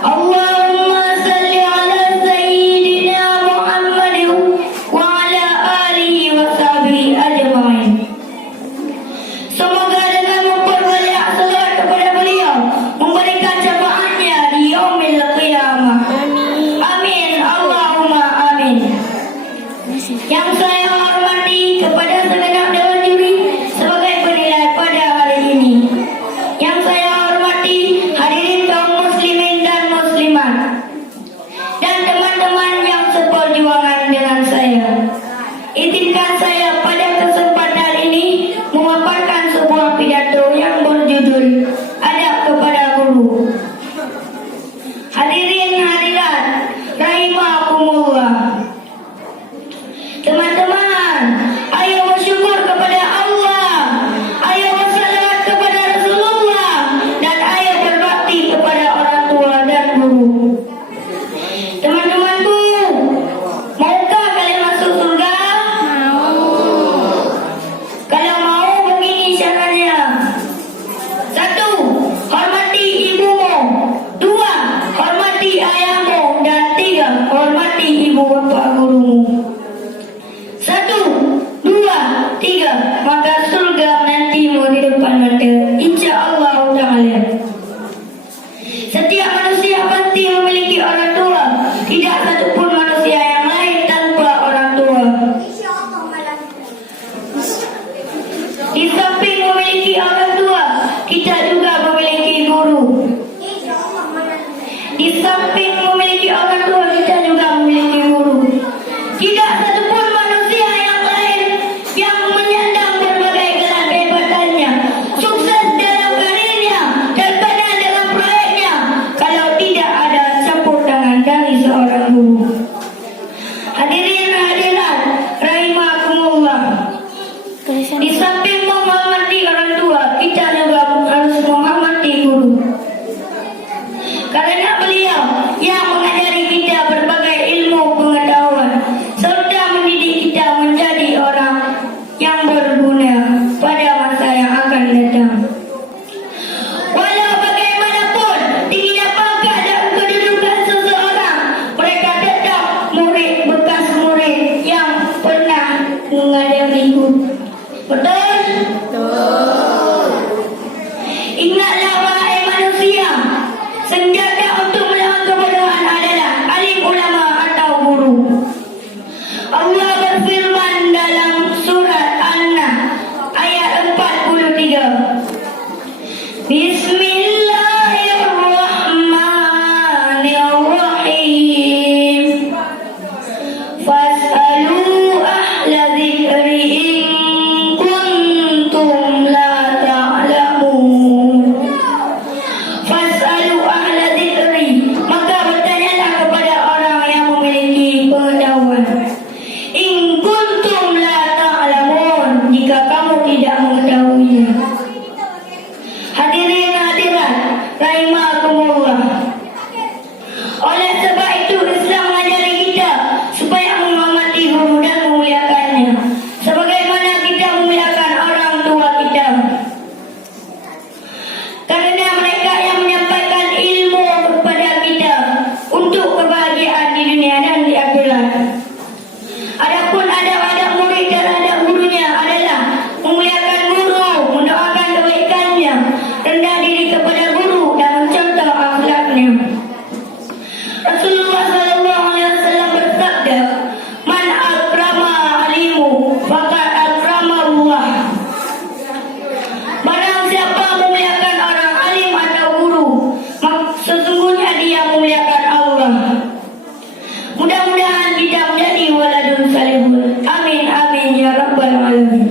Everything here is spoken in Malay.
Allahumma salli ala Sayyidina Muhammadin wa ala alihi wa sahbihi ajma'in. Semoga dengan memperbanyak salawat kepada beliau memberikan syafaatnya di yaumil qiyamah. Amin. Allahumma amin. Yang saya hormati kepada segenap dewan juri sebagai penilai pada hari ini. Yang saya hormati hadirin kaum muslimin dan muslimat dan teman-teman yang seperjuangan dengan saya. Izinkan saya pada kesempatan ini memaparkan sebuah pidato yang berjudul Adab kepada Guru. Hadirin hadirat rahimakumullah. Teman-teman, ayo bersyukur kepada Allah, ayo bersalawat kepada Rasulullah, dan ayo berbakti kepada orang tua dan guru. Teman-temanku, maukah kalian masuk surga? Kalau mau, begini syaratnya. 1. Hormati ibumu. 2. Hormati ayahmu. Dan 3. Hormati ibu bapa gurumu. 1, 2, 3, maka surga menantimu di depan mata, insya-Allah Ta'ala. Setiap manusia pasti memiliki orang tua. Tidak satu pun manusia yang lain tanpa orang tua. Di samping memiliki orang tua, kita juga memiliki guru. Di samping memiliki orang tua, kita juga memiliki guru. Tidak satu pun manusia yang lain yang menyandang berbagai gelar kehebatannya, sukses dalam karirnya dan pandai dalam proyeknya kalau tidak ada campur tangan dari seorang guru. Hadirin hadirat rahimakumullah. Di samping menghormati orang tua, kita juga harus menghormati guru. Karena beliau yang mengajari kita berbagai ilmu pengetahuan serta mendidik kita menjadi orang yang berguna pada masa yang akan datang. Walau bagaimanapun tingginya pangkat dan kedudukan seseorang, mereka tetap murid bekas murid yang pernah mengajari guru. Betul? Ingatlah wahai manusia, senjata untuk melawan kebodohan adalah alim ulama atau guru. Allah berfirman dalam surat An-Nahl ayat 43. Bismillahirrahmanirrahim. Fas'alu ahla dzikri in kuntum la ta'lamun. Fas'alu ahla dzikri, maka bertanyalah kepada orang yang memiliki pengetahuan. In kuntum la ta'lamun, jika kamu tidak mengetahuinya. Hadirin hadirat rahimakumullah. Oleh sebab itu Islam mengajari kita supaya menghormati guru dan memuliakannya sebagaimana kita memuliakan orang tua kita. Karena mereka yang menyampaikan ilmu kepada kita untuk kebahagiaan di dunia dan di akhirat. Adapun adab-adab murid terhadap gurunya adalah memuliakan guru, mendoakan kebaikannya, rendah diri kepada guru dan mencontoh akhlaknya. Rasulullah SAW bersabda, "Man akrama alimu, faqad akrama Allah." Barang siapa memuliakan orang alim atau guru, maka sesungguhnya dia memuliakan Allah. Mudah-mudahan kita menjadi waladun salihun. Amin amin ya rabbal alamin.